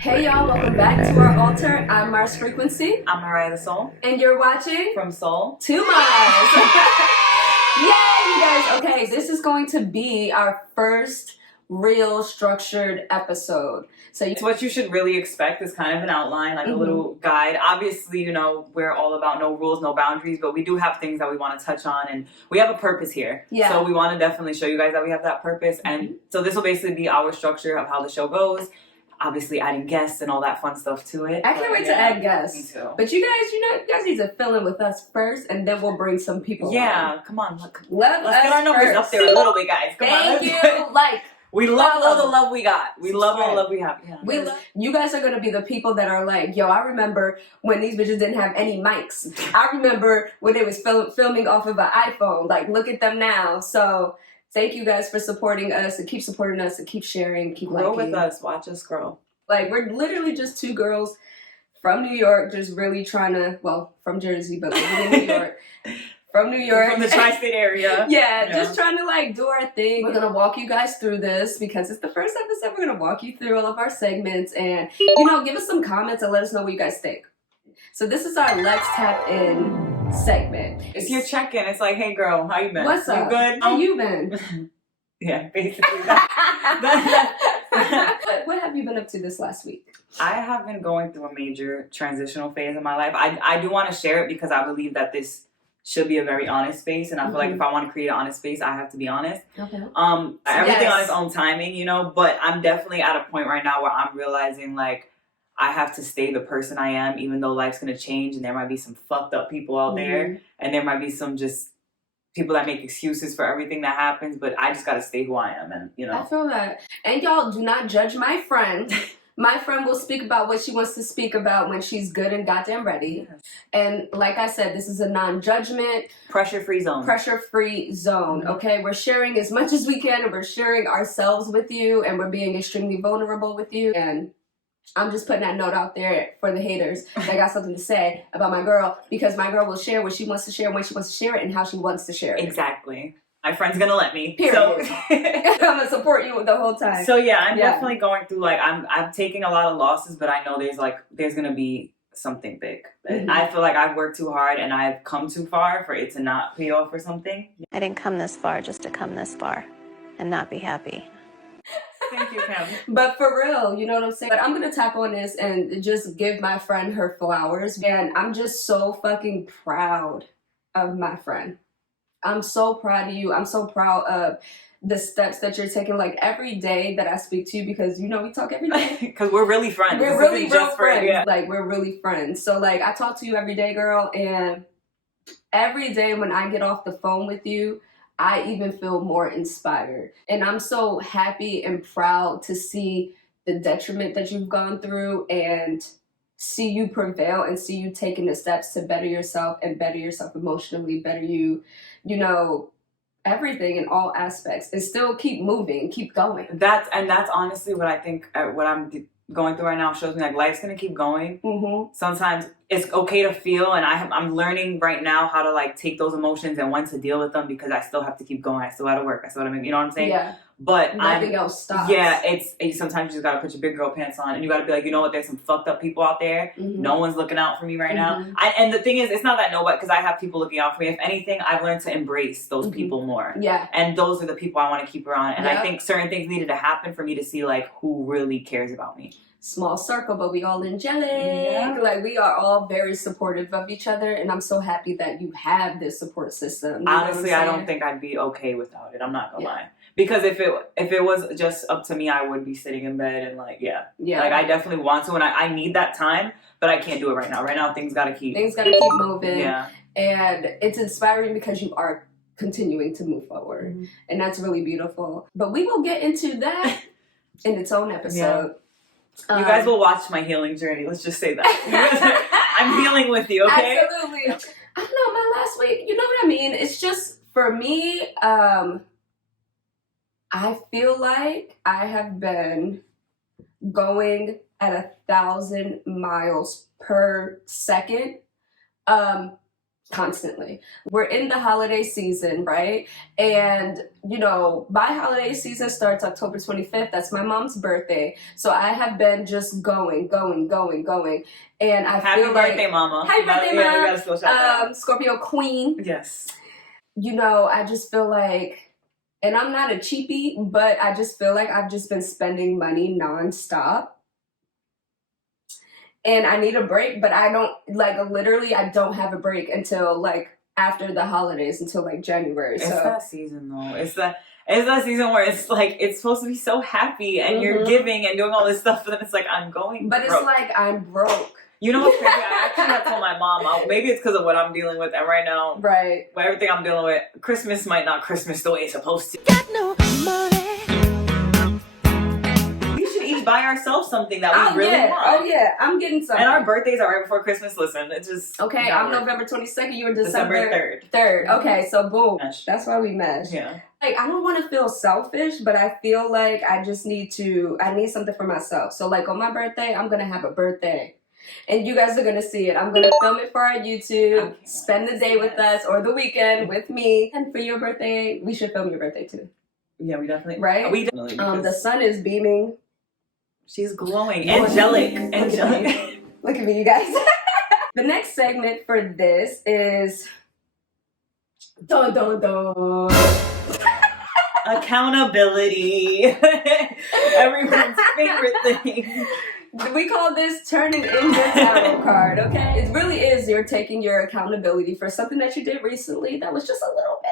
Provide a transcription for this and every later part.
Hey y'all, welcome back to our altar. I'm Mars Frequency. I'm Mariah the Soul. And you're watching From Soul to Mars. Yay, you guys. Okay, this is going to be our first real structured episode. So it's what you should really expect is kind of an outline, like a little guide. Obviously, you know, we're all about no rules, no boundaries, but we do have things that we want to touch on, and we have a purpose here. Yeah. So we want to definitely show you guys that we have that purpose. And so this will basically be our structure of how the show goes. Obviously adding guests and all that fun stuff to it. I can't wait to add guests. Me too. But you guys need to fill in with us first, and then we'll bring some people on. Come on. Let's get our numbers up there a little bit, guys. Come on. Thank you. Like, we love all the love we got. We love all the love we have. Yeah. You guys are going to be the people that are like, yo, I remember when these bitches didn't have any mics. I remember when they was filming off of an iPhone. Like, look at them now. So thank you guys for supporting us and keep supporting us and keep sharing, keep grow liking. with us. Watch us grow. Like, we're literally just two girls from New York, just really trying to, well, from Jersey, but living in New York. From New York. From the tri-state area. Yeah, just trying to like do our thing. We're gonna walk you guys through this because it's the first episode. We're gonna walk you through all of our segments and, you know, give us some comments and let us know what you guys think. So this is our Let's Tap In segment. It's your check-in. It's like, hey girl, how you been? What's up? You good? How you been? Yeah, basically. What have you been up to this last week? I have been going through a major transitional phase in my life. I do want to share it because I believe that this should be a very honest space, and I feel like if I want to create an honest space, I have to be honest. Okay. Everything on its own timing, you know, but I'm definitely at a point right now where I'm realizing like I have to stay the person I am, even though life's gonna change and there might be some fucked up people out there, and there might be some just people that make excuses for everything that happens, but I just gotta stay who I am, and you know. I feel that. And y'all do not judge my friend. My friend will speak about what she wants to speak about when she's good and goddamn ready. Yes. And like I said, this is a non-judgment, pressure-free zone. Okay? We're sharing as much as we can, and we're sharing ourselves with you, and we're being extremely vulnerable with you. And I'm just putting that note out there for the haters that got something to say about my girl, because my girl will share what she wants to share, when she wants to share it, and how she wants to share it. Exactly. My friend's gonna let me. Period. So. I'm gonna support you the whole time. So yeah, I'm definitely going through like I'm taking a lot of losses, but I know there's gonna be something big. I feel like I've worked too hard and I've come too far for it to not pay off or something. I didn't come this far just to come this far and not be happy. Thank you, Pam. But for real, you know what I'm saying? But I'm gonna tap on this and just give my friend her flowers. And I'm just so fucking proud of my friend. I'm so proud of you. I'm so proud of the steps that you're taking, like every day that I speak to you, because you know we talk every day. Because we're really friends. We're really real friends. Like, we're really friends. So like I talk to you every day, girl, and every day when I get off the phone with you, I even feel more inspired. And I'm so happy and proud to see the detriment that you've gone through and see you prevail and see you taking the steps to better yourself and better yourself emotionally, better you know, everything in all aspects, and still keep moving, keep going. That's honestly what I think, what I'm going through right now shows me like life's gonna keep going. Sometimes it's okay to feel, and I'm learning right now how to like take those emotions and when to deal with them, because I still have to keep going. I still gotta work. I still gotta make, you know what I'm saying? Yeah. But nothing else stops. Yeah, it's sometimes you just gotta put your big girl pants on, and you gotta be like, you know what? There's some fucked up people out there. No one's looking out for me right now. And the thing is, it's not that nobody, because I have people looking out for me. If anything, I've learned to embrace those people more. Yeah. And those are the people I want to keep around. And I think certain things needed to happen for me to see like who really cares about me. Small circle, but we all angelic. Yeah. Like, we are all very supportive of each other, and I'm so happy that you have this support system. Honestly, I don't think I'd be okay without it. I'm not gonna lie. Because if it was just up to me, I would be sitting in bed and like, like I definitely want to, and I need that time, but I can't do it right now. Right now, things gotta keep moving. Yeah. And it's inspiring because you are continuing to move forward, and that's really beautiful. But we will get into that in its own episode. You guys will watch my healing journey. Let's just say that. I'm healing with you, okay? Absolutely. I don't know, my last week, you know what I mean? It's just, for me, I feel like I have been going at 1,000 miles per second. constantly. We're in the holiday season, right? And, you know, my holiday season starts October 25th. That's my mom's birthday. So I have been just going. And I Happy feel birthday, like, Mama. Happy birthday, Mom. Yeah, we gotta still shout that out. Scorpio Queen. Yes. You know, I just feel like, and I'm not a cheapie, but I just feel like I've just been spending money nonstop. And I need a break, but I don't, like, literally, I don't have a break until, like, after the holidays, until, like, January. It's so that season, though. It's that season where it's, like, it's supposed to be so happy, and you're giving and doing all this stuff, and then it's like, I'm going But broke. it's like, I'm broke. You know what's crazy? I actually had told my mom, maybe it's because of what I'm dealing with, and right now, Right. with everything I'm dealing with, Christmas might not Christmas the way it's supposed to. Got no money. We should each buy ourselves something that we really want. Oh, yeah. I'm getting something. And our birthdays are right before Christmas. Listen, it's just... Okay, I'm November 22nd. You were December 3rd. 3rd. Okay, so boom. Mesh. That's why we mesh. Yeah. Like, I don't want to feel selfish, but I feel like I just need something for myself. So, like, on my birthday, I'm going to have a birthday. And you guys are going to see it. I'm going to film it for our YouTube, spend the day with us, or the weekend with me. And for your birthday, we should film your birthday, too. Yeah, we definitely... Right? We definitely... The sun is beaming. She's glowing. Angelic. Look at me, you guys. The next segment for this is... Dun, dun, dun. Accountability. Everyone's favorite thing. We call this turning in your tarot card, okay? It really is you're taking your accountability for something that you did recently that was just a little bit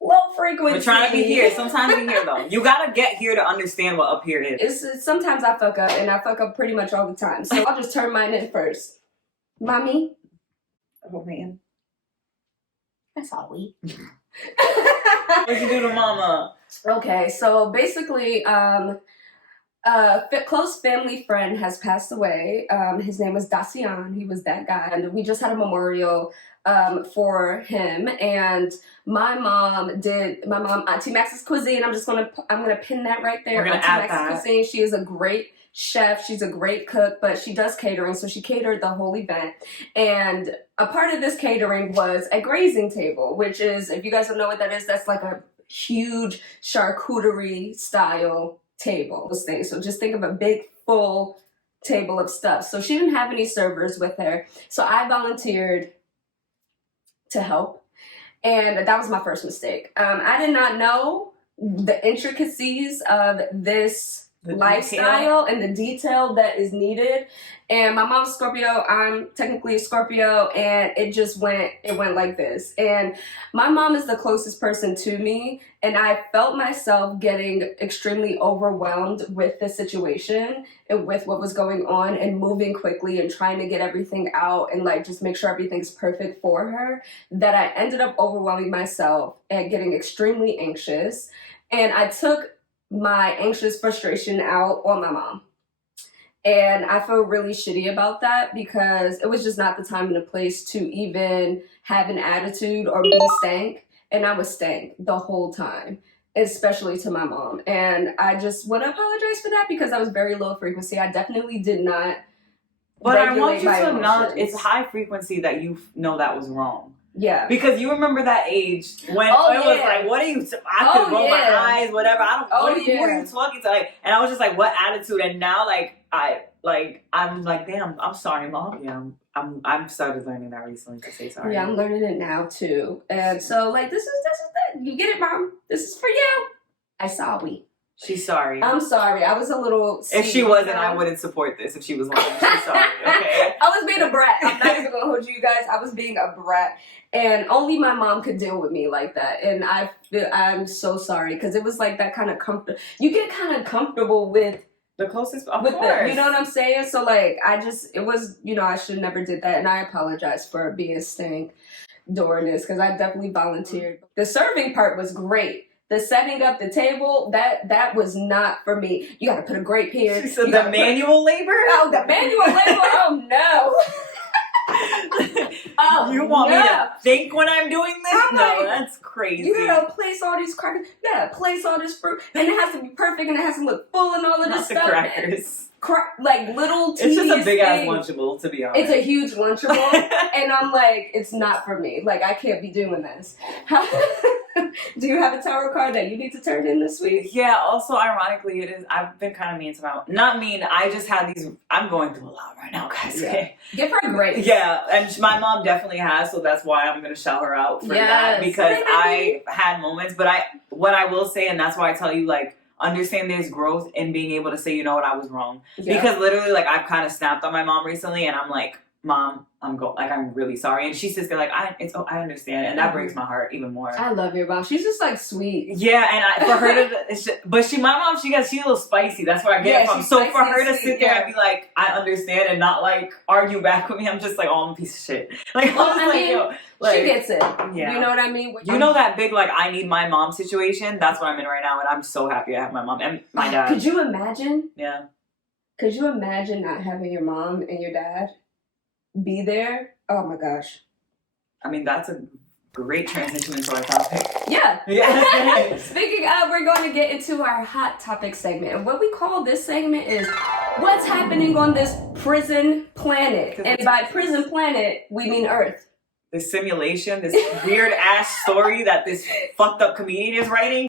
low frequency. We're trying to be here. Sometimes we're here, though. You gotta get here to understand what up here is. Sometimes I fuck up, and I fuck up pretty much all the time. So I'll just turn mine in first. Mommy? Oh, man. That's all we. What'd you do to Mama? Okay, so basically, close family friend has passed away. His name was Dacian. He was that guy. And we just had a memorial for him. And my mom, Auntie Max's Cuisine, I'm gonna pin that right there. We're gonna Auntie add Max's that. Cuisine. She is a great chef. She's a great cook, but she does catering. So she catered the whole event. And a part of this catering was a grazing table, which is, if you guys don't know what that is, that's like a huge charcuterie style table. Those things. So just think of a big full table of stuff. So she didn't have any servers with her. So I volunteered to help. And that was my first mistake. I did not know the intricacies of this lifestyle and the detail that is needed. And my mom's Scorpio, I'm technically a Scorpio, and it went like this. And my mom is the closest person to me, and I felt myself getting extremely overwhelmed with the situation and with what was going on and moving quickly and trying to get everything out and like just make sure everything's perfect for her, that I ended up overwhelming myself and getting extremely anxious. And I took my anxious frustration out on my mom. And I feel really shitty about that because it was just not the time and the place to even have an attitude or be stank. And I was stank the whole time, especially to my mom. And I just want to apologize for that because I was very low frequency. I definitely did not. But I want you my to acknowledge emotions. it's high frequency that you know that was wrong. Yeah. Because you remember that age when it was like, what are you, I could roll my eyes, whatever. I don't, who are you talking to? Like, and I was just like, what attitude? And now, I'm like, damn, I'm sorry, Mom. Yeah, I'm started learning that recently to say sorry. Yeah, I'm learning it now too. And so, like, this is it. You get it, Mom. This is for you. I saw we. She's sorry. I'm sorry. I was a little... If she wasn't, I wouldn't support this if she was lying. She's sorry, okay? I was being a brat. I'm not even going to hold you guys. I was being a brat. And only my mom could deal with me like that. And I'm so sorry. Because it was like that kind of comfort. You get kind of comfortable with... The closest, of with course. you know what I'm saying? So, like, it was, I should never did that. And I apologize for being stank during this. Because I definitely volunteered. The serving part was great. The setting up the table, that was not for me. You gotta put a grape here. She said the manual labor? Oh, the manual labor? Oh, no. Oh, you want me to think when I'm doing this? No, that's crazy. You gotta place all these crackers. You gotta place all this fruit. And it has to be perfect and it has to look full and all of this stuff. Not the crackers. like little It's just a tedious big ass things. Lunchable, to be honest. It's a huge Lunchable, and I'm like, it's not for me. Like, I can't be doing this. Do you have a tarot card that you need to turn in this week? Yeah, also, ironically, it is. I've been kind of mean to my... Not mean, I just had these... I'm going through a lot right now, guys. Yeah. Give her grace. Yeah, and my mom definitely has, so that's why I'm going to shout her out for that, because I had moments, but what I will say, and that's why I tell you, like, understand there's growth in being able to say, you know what, I was wrong. Yeah. Because literally, like, I've kind of snapped on my mom recently, and I'm like, Mom, I'm really sorry. And she sits there like, I understand, and that breaks my heart even more. I love your mom. She's just like sweet. Yeah, and for her to, but my mom, she's a little spicy. That's where I get it from. So for her to sit there and be like, I understand, and not like argue back with me, I'm just like, oh, I'm a piece of shit. Like, well, I mean, she gets it. Yeah. You know what I mean? You know that big like I need my mom situation? That's what I'm in right now, and I'm so happy I have my mom and my dad. Could you imagine? Yeah. Could you imagine not having your mom and your dad be there? Oh my gosh. I mean, that's a great transition into our topic. Yeah. Yeah. Speaking of, we're going to get into our hot topic segment. And what we call this segment is what's happening on this prison planet. And by prison planet, we mean Earth. This simulation, this weird ass story that this fucked up comedian is writing.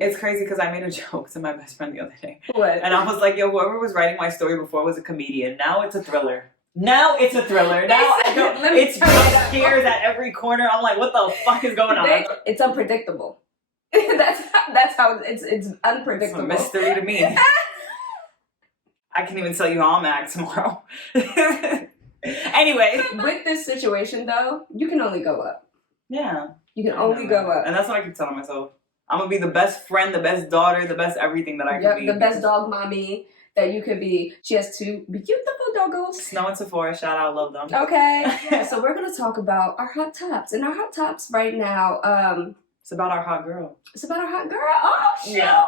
It's crazy because I made a joke to my best friend the other day. What? And I was like, yo, whoever was writing my story before was a comedian. Now it's a thriller. Now it's a thriller. Now I go, it's jump scares at every corner. I'm like, what the fuck is going on? It's unpredictable. that's how it's unpredictable. It's a mystery to me. I can't even tell you how I'm acting tomorrow. Anyway. With this situation though, you can only go up. Yeah. You can only go up. And that's what I keep telling myself. I'm going to be the best friend, the best daughter, the best everything that I can be. The best dog mommy that you could be. She has 2 beautiful doggos. Snow and Sephora, shout out, love them. Okay. Yeah, so we're going to talk about our hot tops. And our hot tops right now, it's about our hot girl. It's about our hot girl. Oh, shit. Yeah.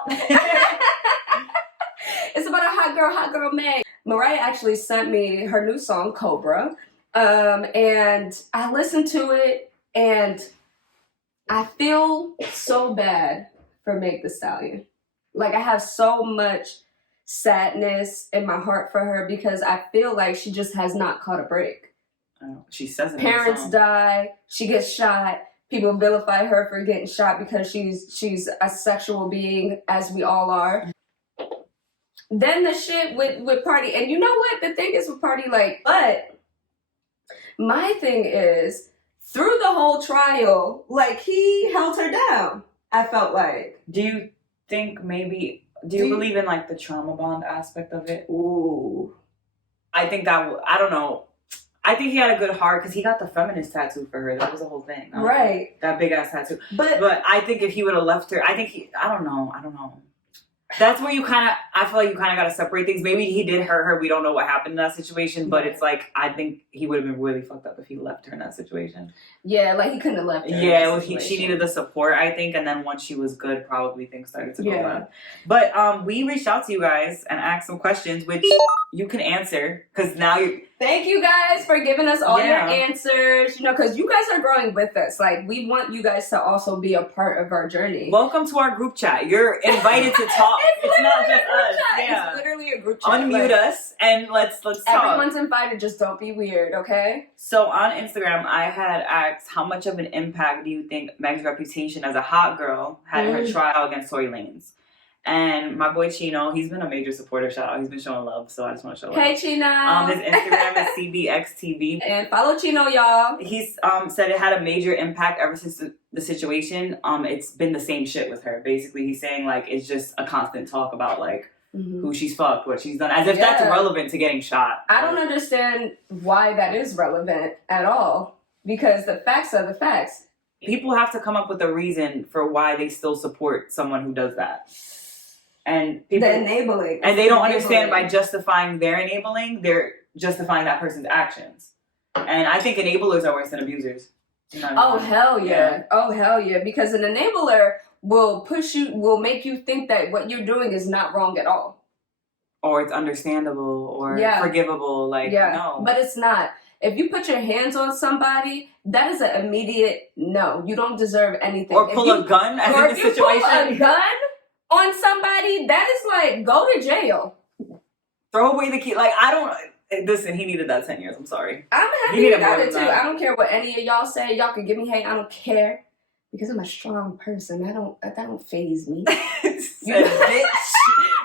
It's about our hot girl Meg. Mariah actually sent me her new song, Cobra. And I listened to it, and I feel so bad for Meg Thee Stallion. Like, I have so much sadness in my heart for her because I feel like she just has not caught a break. She says it. Parents die. She gets shot. People vilify her for getting shot because she's a sexual being, as we all are. Then the shit with Party, and you know what? The thing is with Party, like, but my thing is, through the whole trial, like, he held her down, I felt like. Do you think maybe, do you believe in, like, the trauma bond aspect of it? Ooh. I think that, I don't know. I think he had a good heart because he got the feminist tattoo for her. That was the whole thing. Right. That big ass tattoo. But I think if he would have left her, I don't know. That's where you kind of, I feel like you kind of got to separate things. Maybe he did hurt her. We don't know what happened in that situation, but it's like, I think he would have been really fucked up if he left her in that situation. Yeah, like he couldn't have left her. Yeah, she needed the support, I think, and then once she was good, probably things started to go bad. But we reached out to you guys and asked some questions, which you can answer, because now you're... Thank you guys for giving us all your answers, because you guys are growing with us. Like, we want you guys to also be a part of our journey. Welcome to our group chat. You're invited to talk. It's not just us. Yeah. It's literally a group chat. Unmute us and let's talk. Everyone's invited, just don't be weird, okay? So on Instagram, I had asked, how much of an impact do you think Meg's reputation as a hot girl had in her trial against Tory Lanez? And my boy Chino, he's been a major supporter. Shout out, he's been showing love, so I just want to show love. Hey Chino. His Instagram is CBXTV. And follow Chino, y'all. He's said it had a major impact ever since the situation. It's been the same shit with her. Basically, he's saying like it's just a constant talk about like who she's fucked, what she's done, as if that's relevant to getting shot. I don't understand why that is relevant at all, because the facts are the facts. People have to come up with a reason for why they still support someone who does that. And people, the enabling. And they don't understand by justifying their enabling, they're justifying that person's actions. And I think enablers are worse than abusers. Oh, hell yeah. Oh, hell yeah. Because an enabler will will make you think that what you're doing is not wrong at all. Or it's understandable or forgivable. Like, no. But it's not. If you put your hands on somebody, that is an immediate no. You don't deserve anything. Or pull a gun as in the situation. Or if you pull a gun on somebody, that is like, go to jail. Throw away the key. Like, I don't... Listen, he needed that 10 years. I'm sorry. I'm happy he got it too. I don't care what any of y'all say. Y'all can give me hate. I don't care. Because I'm a strong person. That don't faze me. You know? Bitch.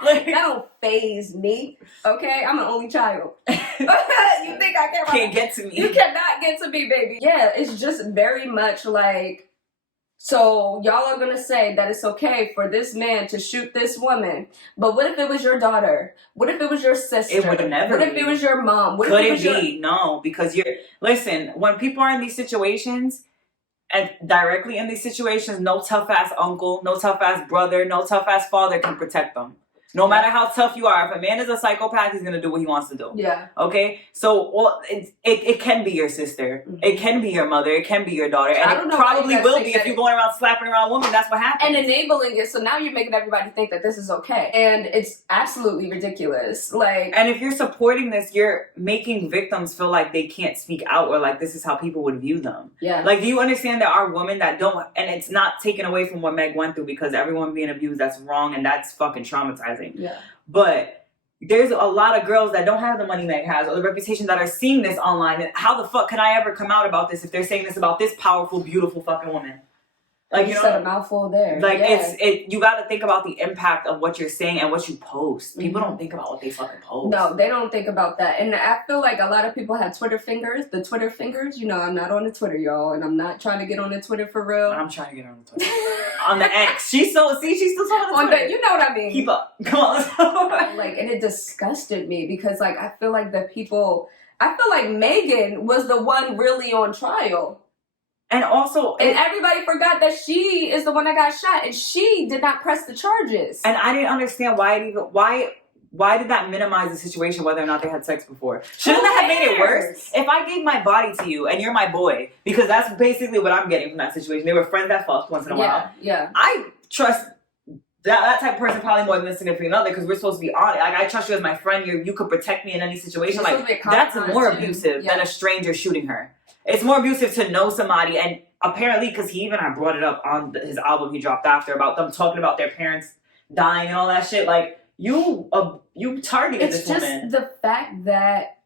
That don't faze me. Okay? I'm an only child. You think I care about Can't get to me. You cannot get to me, baby. Yeah, it's just very much like, so y'all are gonna say that it's okay for this man to shoot this woman, but what if it was your daughter? What if it was your sister? It would never What if it was your mom? What Could if it be? No, because listen, when people are in these situations, and directly in these situations, no tough-ass uncle, no tough-ass brother, no tough-ass father can protect them. No matter how tough you are, if a man is a psychopath, he's going to do what he wants to do. Yeah. Okay? So, it can be your sister. Mm-hmm. It can be your mother. It can be your daughter. And it probably will be if you're going around slapping around women. That's what happens. And enabling it. So now you're making everybody think that this is okay. And it's absolutely ridiculous. Like, and if you're supporting this, you're making victims feel like they can't speak out or like this is how people would view them. Yeah. Like, do you understand there are women that don't, and it's not taken away from what Meg went through because everyone being abused, that's wrong and that's fucking traumatizing. Yeah. But there's a lot of girls that don't have the money Meg has or the reputation that are seeing this online. And how the fuck can I ever come out about this if they're saying this about this powerful, beautiful fucking woman? Like, you said a mouthful there. Like, you got to think about the impact of what you're saying and what you post. People don't think about what they fucking post. No, they don't think about that. And I feel like a lot of people have Twitter fingers. The Twitter fingers, you know, I'm not on the Twitter, y'all. And I'm not trying to get on the Twitter for real. I'm trying to get on the Twitter. On the X. She's still on the Twitter. You know what I mean. Keep up. Come on. Like, and it disgusted me because, like, I feel like Megan was the one really on trial. And also... And everybody forgot that she is the one that got shot. And she did not press the charges. And I didn't understand why did that minimize the situation whether or not they had sex before? Shouldn't that have made it worse? If I gave my body to you and you're my boy, because that's basically what I'm getting from that situation. They were friends that fucked once in a while. Yeah. I trust that type of person probably more than the significant other because we're supposed to be on it. Like, I trust you as my friend. You could protect me in any situation. Like, that's more abusive than a stranger shooting her. It's more abusive to know somebody, and apparently, because he even had brought it up on his album he dropped after about them talking about their parents dying and all that shit. Like, you targeted this woman. It's just the fact that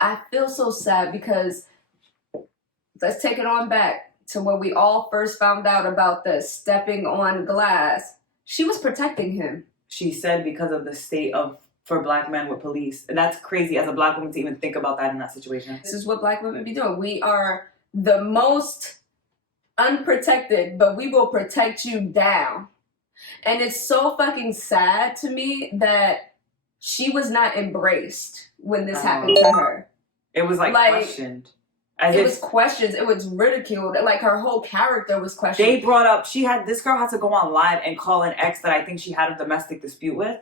I feel so sad because let's take it on back to when we all first found out about the stepping on glass. She was protecting him. She said because of the state for black men with police. And that's crazy as a black woman to even think about that in that situation. This is what black women be doing. We are the most unprotected, but we will protect you down. And it's so fucking sad to me that she was not embraced when this happened to her. It was like questioned. It was questions. It was ridiculed. Like, her whole character was questioned. They brought up, this girl had to go on live and call an ex that I think she had a domestic dispute with.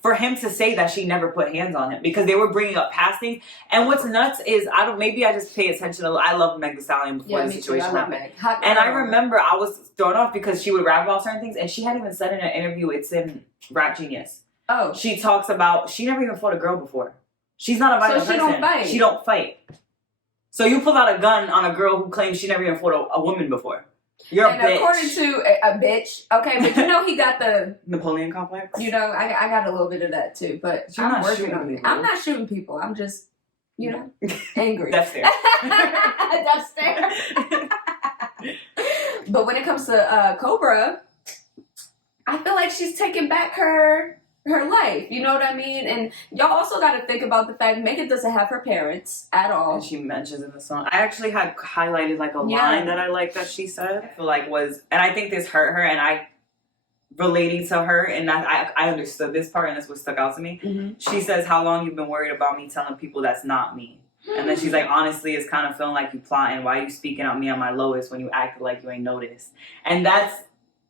For him to say that she never put hands on him because they were bringing up past things. And what's nuts is, maybe I just pay attention I love Meg Thee Stallion before the situation happened. And I remember I was thrown off because she would rap about certain things. And she had even said in an interview, it's in Rap Genius. Oh. She talks about, she never even fought a girl before. She's not a violent person. So she don't fight. She don't fight. So you pull out a gun on a girl who claims she never even fought a woman before. You're a bitch. According to a bitch, okay, but you know he got the Napoleon complex. You know, I got a little bit of that too, but I'm working on it. I'm not shooting people. I'm just, you know, angry. That's fair. That's fair. But when it comes to Cobra, I feel like she's taking back her life. You know what I mean? And y'all also got to think about the fact Megan doesn't have her parents at all. And she mentions in the song. I actually had highlighted like a line that I like that she said. I feel like and I think this hurt her, and I relating to her, and I understood this part, and this was stuck out to me. Mm-hmm. She says, "How long you've been worried about me telling people that's not me?" And then she's like, "Honestly, it's kind of feeling like you plotting. Why you speaking on me on my lowest when you acted like you ain't noticed?" And that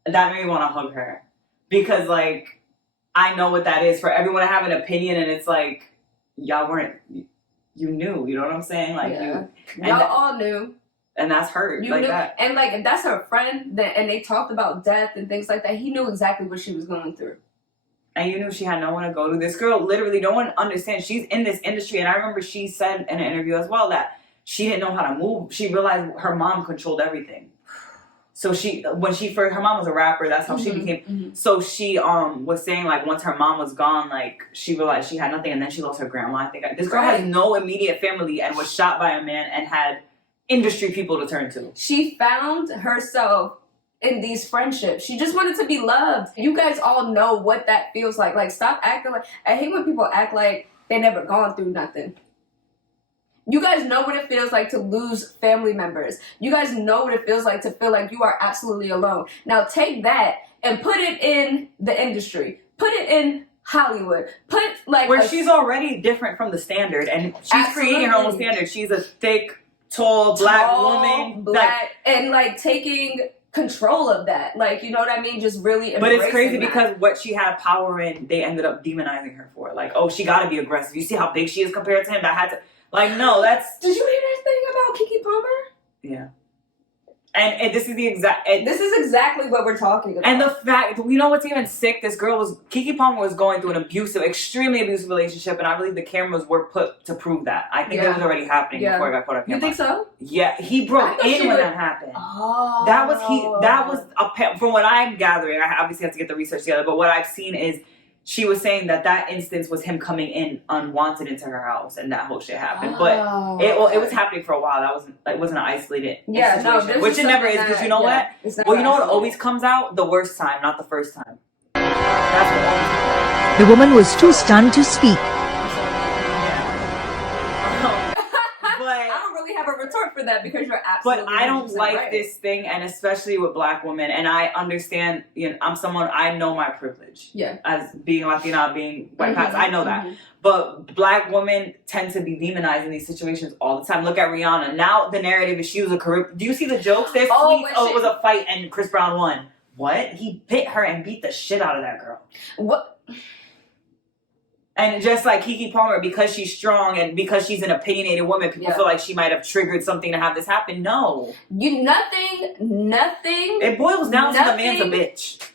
made me want to hug her because like. I know what that is for everyone to have an opinion, and it's like y'all weren't. You knew, you know what I'm saying? Like y'all all knew, and that's hurt. You knew, that. And like if that's her friend, and they talked about death and things like that. He knew exactly what she was going through, and you knew she had no one to go to. This girl, literally, no one understands. She's in this industry, and I remember she said in an interview as well that she didn't know how to move. She realized her mom controlled everything. So her mom was a rapper. That's how she became. So she was saying like once her mom was gone, like she realized she had nothing, and then she lost her grandma. I think this girl has no immediate family and was shot by a man and had industry people to turn to. She found herself in these friendships. She just wanted to be loved. You guys all know what that feels like. Like, stop acting like... I hate when people act like they never gone through nothing. You guys know what it feels like to lose family members. You guys know what it feels like to feel like you are absolutely alone. Now take that and put it in the industry. Put it in Hollywood. Put like... Where she's already different from the standard, and she's creating her own standard. She's a thick, tall, black woman. Black, and like taking control of that. Like, you know what I mean? Just really embracing. But it's crazy that. because what she had power in, they ended up demonizing her for. Like, oh, she gotta be aggressive. You see how big she is compared to him? That had to... Like, no, that's... Did you hear that thing about Keke Palmer? Yeah. And this is the exact... This is exactly what we're talking about. And the fact... You know what's even sick? Keke Palmer was going through an extremely abusive relationship, and I believe the cameras were put to prove that. I think it was already happening before I got caught up. You think so? Yeah, he broke in when that happened. Oh. That was from what I'm gathering. I obviously have to get the research together, but what I've seen is she was saying that instance was him coming in unwanted into her house, and that whole shit happened. But it was happening for a while. That wasn't an isolated situation, which it never is. Because you know what? Well, you know what always comes out? The worst time, not the first time. That's what always comes out. The woman was too stunned to speak. I don't really have a retort for that because you're absolutely. But I don't like right. this thing, and especially with black women. And I understand. I know my privilege. Yeah. As being Latina, being white passed, I know that. But black women tend to be demonized in these situations all the time. Look at Rihanna. Now the narrative is she was a Caribbean. Do you see the jokes? There's tweets. Oh, it was a fight and Chris Brown won. What? He bit her and beat the shit out of that girl. What? And just like Keke Palmer, because she's strong and because she's an opinionated woman, people feel like she might have triggered something to have this happen. No. Nothing. It boils down to the man's a bitch.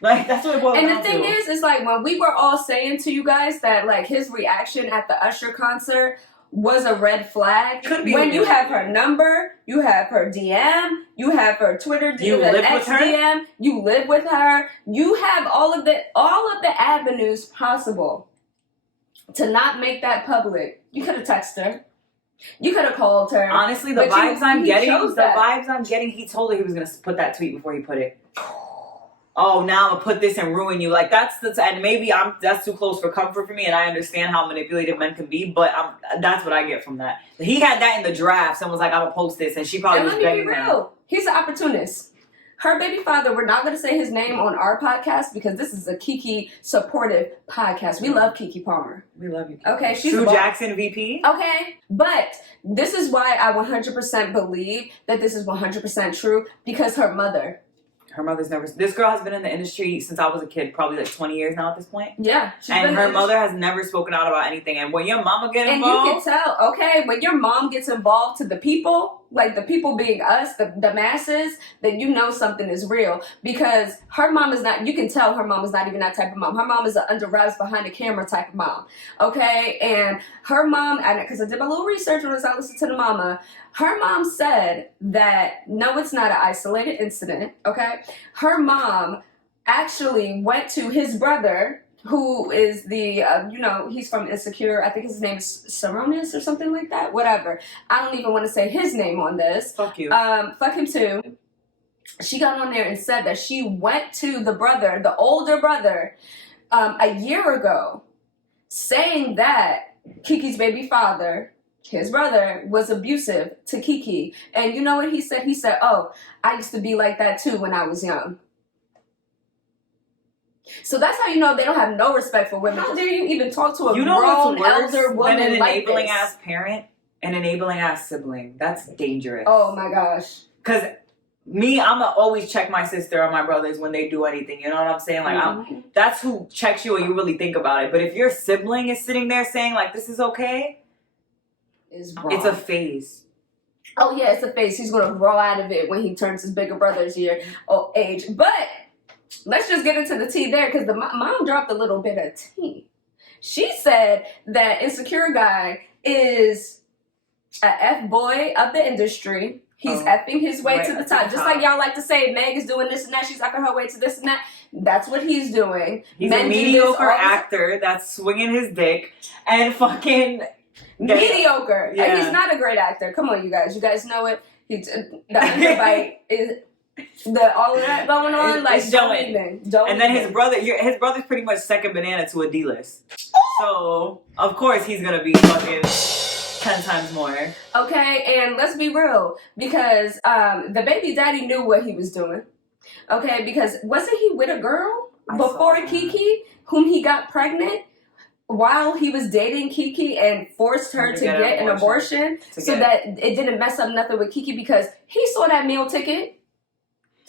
Like, that's what it boils down to. And the thing is like when we were all saying to you guys that like his reaction at the Usher concert was a red flag. When you have her number, you have her DM, you have her Twitter DM, you live with her? DM, you live with her, you have all of the avenues possible to not make that public. You could have texted her. You could have called her. Honestly, the vibes I'm getting, he told her he was going to put that tweet before he put it. Oh, now I'm going to put this and ruin you. Like, and maybe that's too close for comfort for me, and I understand how manipulative men can be, but that's what I get from that. He had that in the draft. Someone was like, I'm going to post this, and she probably was begging him. He's an opportunist. Her baby father, we're not going to say his name on our podcast because this is a Keke supportive podcast. We love Keke Palmer. We love you, Keke. Okay, she's Sue Jackson VP. Okay, but this is why I 100% believe that this is 100% true because her mother's never... This girl has been in the industry since I was a kid, probably like 20 years now at this point. Yeah. And her mother has never spoken out about anything. And when your mama get involved... And you can tell, okay, when your mom gets involved to the people, like the people being us, the masses, then you know something is real. Because her mom is not... You can tell her mom is not even that type of mom. Her mom is an under wraps, behind the camera type of mom. Okay? And her mom... Because I did my little research when I listened to the mama... Her mom said that, no, it's not an isolated incident, okay? Her mom actually went to his brother, who is the, he's from Insecure. I think his name is Saronis or something like that. Whatever. I don't even want to say his name on this. Fuck you. Fuck him too. She got on there and said that she went to the brother, the older brother, a year ago, saying that Keke's baby father... His brother was abusive to Keke. And you know what he said? He said, oh, I used to be like that too when I was young. So that's how you know they don't have no respect for women. How dare you even talk to a grown elder woman an like enabling this? ass parent, an enabling ass sibling. That's dangerous. Oh my gosh. Because I'm going to always check my sister or my brothers when they do anything. You know what I'm saying? Like, that's who checks you when you really think about it. But if your sibling is sitting there saying, like, this is okay... It's a phase. Oh yeah, it's a phase. He's gonna grow out of it when he turns his bigger brother's age. But let's just get into the tea there because the mom dropped a little bit of tea. She said that Insecure guy is F-boy of the industry. He's effing his way right to the top. Just like y'all like to say, Meg is doing this and that. She's effing her way to this and that. That's what he's doing. He's Men a do this mediocre all the- actor that's swinging his dick and fucking... Mediocre. Yeah. And he's not a great actor. Come on, you guys. You guys know it. He's the underbite is all of that going on. Like, it's showing. And then his brother's pretty much second banana to a D-list. So of course he's gonna be fucking 10 times more. Okay, and let's be real, because the baby daddy knew what he was doing. Okay, because wasn't he with a girl before Kiki, whom he got pregnant while he was dating Kiki and forced her to get an abortion so that it didn't mess up nothing with Kiki because he saw that meal ticket.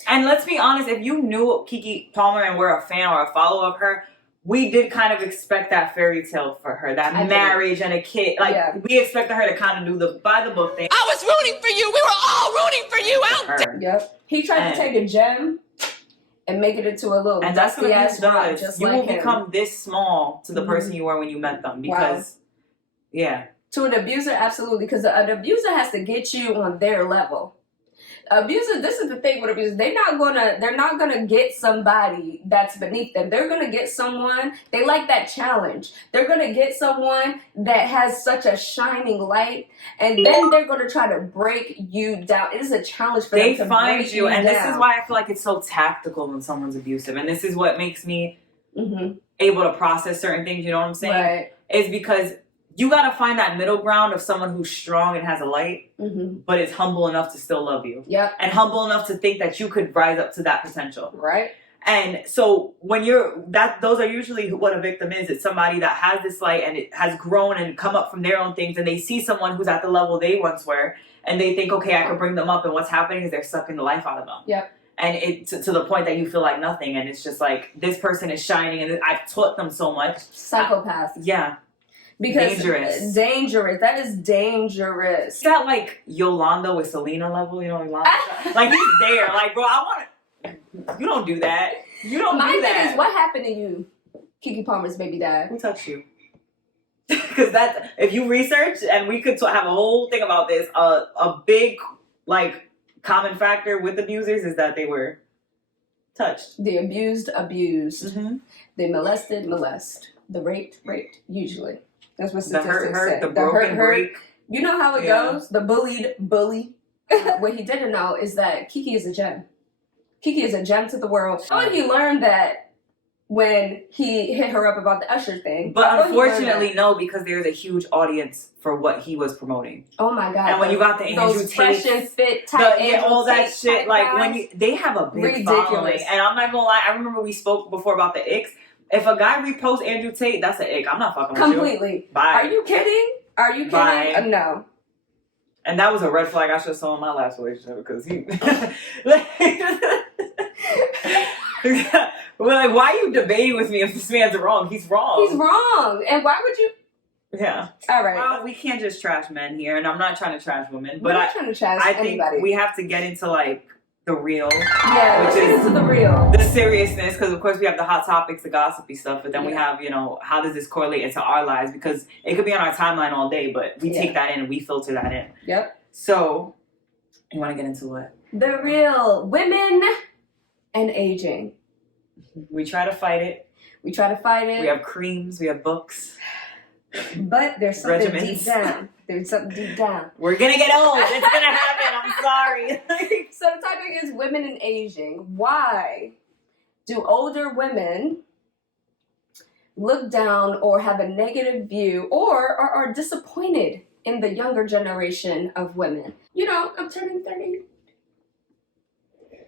And let's be honest, if you knew Keke Palmer and were a fan or a follower of her, we did kind of expect that fairy tale for her, that marriage and a kid. Like, we expected her to kind of do the by the book thing. I was rooting for you. We were all rooting for you out there. Yep. He tried to take a gem and make it into a little dusty ass rock, just you like will become this small to the person you were when you met them because, to an abuser, absolutely, because an abuser has to get you on their level. Abusers, this is the thing with abusers, they're not gonna get somebody that's beneath them. They're gonna get someone, they like that challenge. They're gonna get someone that has such a shining light, and then they're gonna try to break you down. It is a challenge for them to find break you and down. this is why I feel like it's so tactical when someone's abusive, and this is what makes me able to process certain things, you know what I'm saying? Right. Is because you gotta find that middle ground of someone who's strong and has a light, but is humble enough to still love you. Yep. And humble enough to think that you could rise up to that potential. Right. And so when those are usually what a victim is. It's somebody that has this light and it has grown and come up from their own things, and they see someone who's at the level they once were, and they think, okay, I could bring them up, and what's happening is they're sucking the life out of them. Yep. And it to the point that you feel like nothing, and it's just like, this person is shining, and I've taught them so much. Psychopath. Yeah. Because Dangerous. That is dangerous. Is that like Yolanda with Selena level? You know, Yolanda? Like, he's there. Like, bro, you don't do that. You don't do that. Thing is, what happened to you? Keke Palmer's baby died. Who touched you? Because if you research, and we could have a whole thing about this, a big, like, common factor with abusers is that they were touched. The abused. They molest. The raped, usually. That's what statistics say. The broken break. You know how it goes? The bullied bully. What he didn't know is that Keke is a gem. Keke is a gem to the world. Oh, he learned that when he hit her up about the Usher thing. But unfortunately, no, because there's a huge audience for what he was promoting. Oh my God. And when you got the Andrew Tate, fresh and fit type all that shit, like they have a big following. And I'm not gonna lie, I remember we spoke before about the icks. If a guy reposts Andrew Tate, that's an ick. I'm not fucking with you. Completely. Bye. Are you kidding? Bye. No. And that was a red flag I should have saw in my last relationship because he. We're like, why are you debating with me if this man's wrong? He's wrong. He's wrong. And why would you? Yeah. All right. Well, we can't just trash men here, and I'm not trying to trash women, but We're not trying to trash anybody. think we have to get into like the real. Yeah, which is into the real. The seriousness, because of course we have the hot topics, the gossipy stuff, but then we have, how does this correlate into our lives? Because it could be on our timeline all day, but we take that in and we filter that in. Yep. So, you want to get into what? The real women and aging. We try to fight it. We have creams, we have books. But there's something Regimens. deep down. There's something deep down. We're gonna get old. It's gonna happen. I'm sorry. So the topic is women and aging. Why do older women look down or have a negative view or are disappointed in the younger generation of women? I'm turning 30.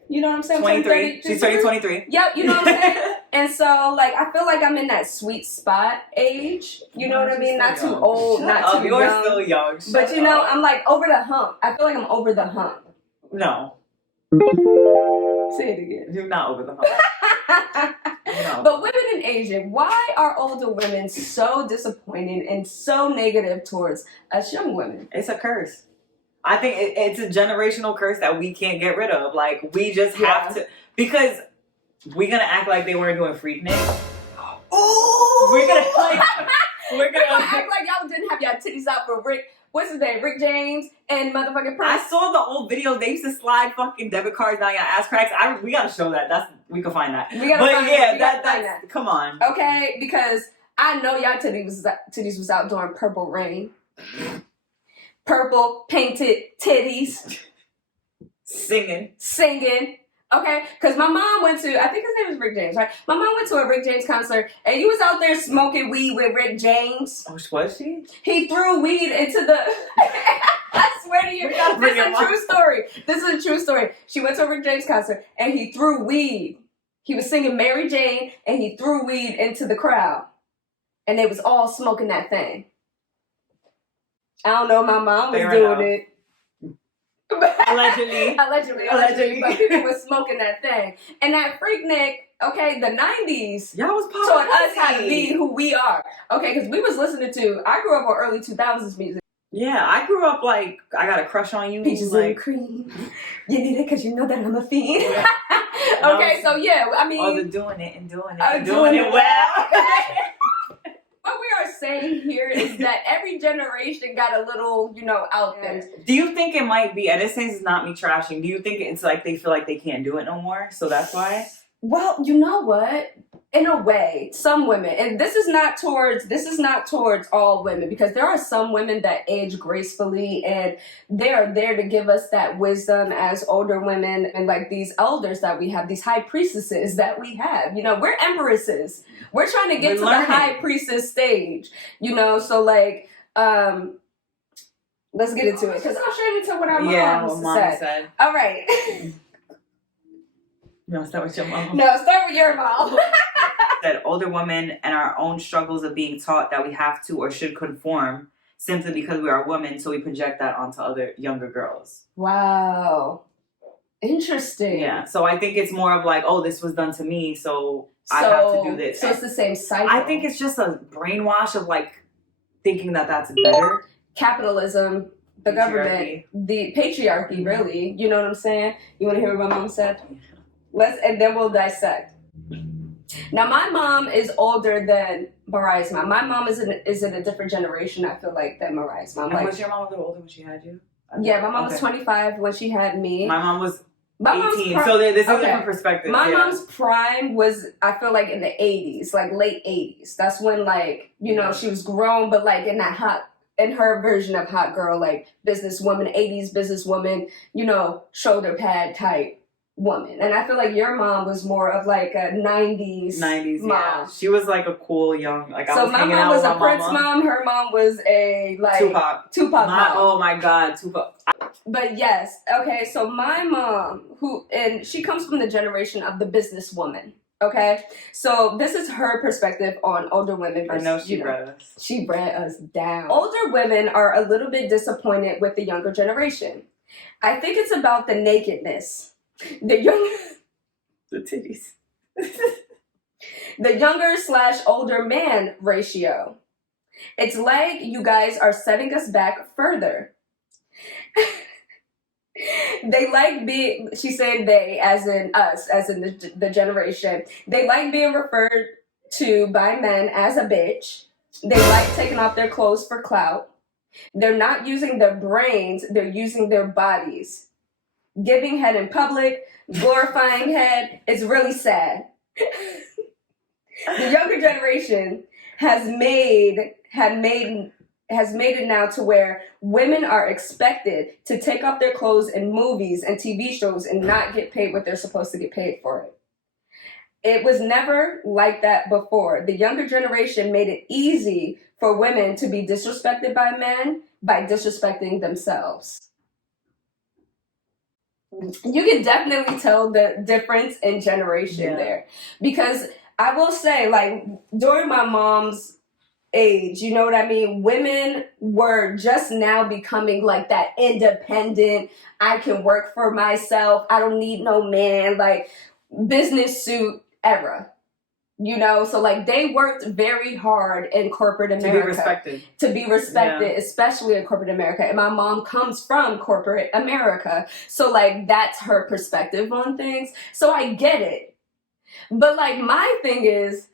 You know what I'm saying? 23. She's turning 23. Yep, you know what I'm saying? And so, I feel like I'm in that sweet spot age. You know what I mean? Not too old, not too young. You're still young. But, I'm over the hump. I feel like I'm over the hump. No. Say it again. You're not over the hump. No. But women and aging, why are older women so disappointing and so negative towards us young women? It's a curse. I think it's a generational curse that we can't get rid of. Like, we just have to, because we're gonna act like they weren't doing Freaknik. Ooh! We're gonna act like y'all didn't have your titties out for Rick what's his name? Rick James and motherfucking Prince. I saw the old videos. They used to slide fucking debit cards down your ass cracks. We gotta show that. We can find that. We gotta find that. Come on. Okay, because I know y'all titties was out during Purple Rain. Purple painted titties. Singing. Okay, because my mom went to, I think his name was Rick James, right? My mom went to a Rick James concert, and he was out there smoking weed with Rick James. Oh, was she? He threw weed into the... I swear to you, this is a true story. This is a true story. She went to a Rick James concert, and he threw weed. He was singing Mary Jane, and he threw weed into the crowd. And they was all smoking that thing. I don't know, my mom was doing it. Allegedly. But people were smoking that thing. And that Freaknik, okay, the 90s y'all was taught us how to be who we are. Okay, because we was listening to, I grew up on early 2000s music. Yeah, I grew up like, I got a crush on you. Peaches and cream. You need it because you know that I'm a fiend. Okay, so yeah, I mean. Oh, the doing it well. What we are saying here is that every generation got a little, out there. Do you think it might be, and this is not me trashing, do you think it's like they feel like they can't do it no more, so that's why? Well, you know what? In a way, some women, and this is not towards all women, because there are some women that age gracefully and they are there to give us that wisdom as older women, and like these elders that we have, these high priestesses that we have. We're empresses. We're trying to get to the high priestess stage, so like, let's get into it, because I'll share into what our mom said. All right. No, start with your mom. No, start with your mom. That older women and our own struggles of being taught that we have to or should conform simply because we are women, so we project that onto other younger girls. Wow. Interesting. Yeah, so I think it's more of like, oh, this was done to me, so I have to do this. So it's the same cycle. I think it's just a brainwash of like thinking that that's better. Capitalism, the government, the patriarchy, really. You know what I'm saying? You want to hear what my mom said? And then we'll dissect. Now, my mom is older than Mariah's mom. My mom is in a different generation, I feel like, than Mariah's mom. And was your mom a little older when she had you? Yeah, my mom was 25 when she had me. My mom was 18, so this is a different perspective. My mom's prime was, I feel like, in the 80s, like late 80s. That's when, like, she was grown, but like in her version of hot girl, like businesswoman, 80s businesswoman, shoulder pad type woman. And I feel like your mom was more of like a 90s mom. Yeah. She was like a cool young, like, so my mom was a Prince mom. Her mom was a like Tupac mom. Oh my God, Tupac. But yes, okay. So my mom, and she comes from the generation of the businesswoman. Okay, so this is her perspective on older women. I know she bred us. She bred us down. Older women are a little bit disappointed with the younger generation. I think it's about the nakedness. The titties. The younger/older man ratio. It's like you guys are setting us back further. They like being, she said they, as in us, as in the generation. They like being referred to by men as a bitch. They like taking off their clothes for clout. They're not using their brains, they're using their bodies. Giving head in public, glorifying head, it's really sad. The younger generation has made it now to where women are expected to take off their clothes in movies and TV shows and not get paid what they're supposed to get paid for it. It was never like that before. The younger generation made it easy for women to be disrespected by men by disrespecting themselves. You can definitely tell the difference in generation there. Because I will say, like, during my mom's age, you know what I mean? Women were just now becoming like that independent, I can work for myself, I don't need no man, like business suit era. So like they worked very hard in corporate America. To be respected, especially in corporate America. And my mom comes from corporate America. So like that's her perspective on things. So I get it. But like my thing is,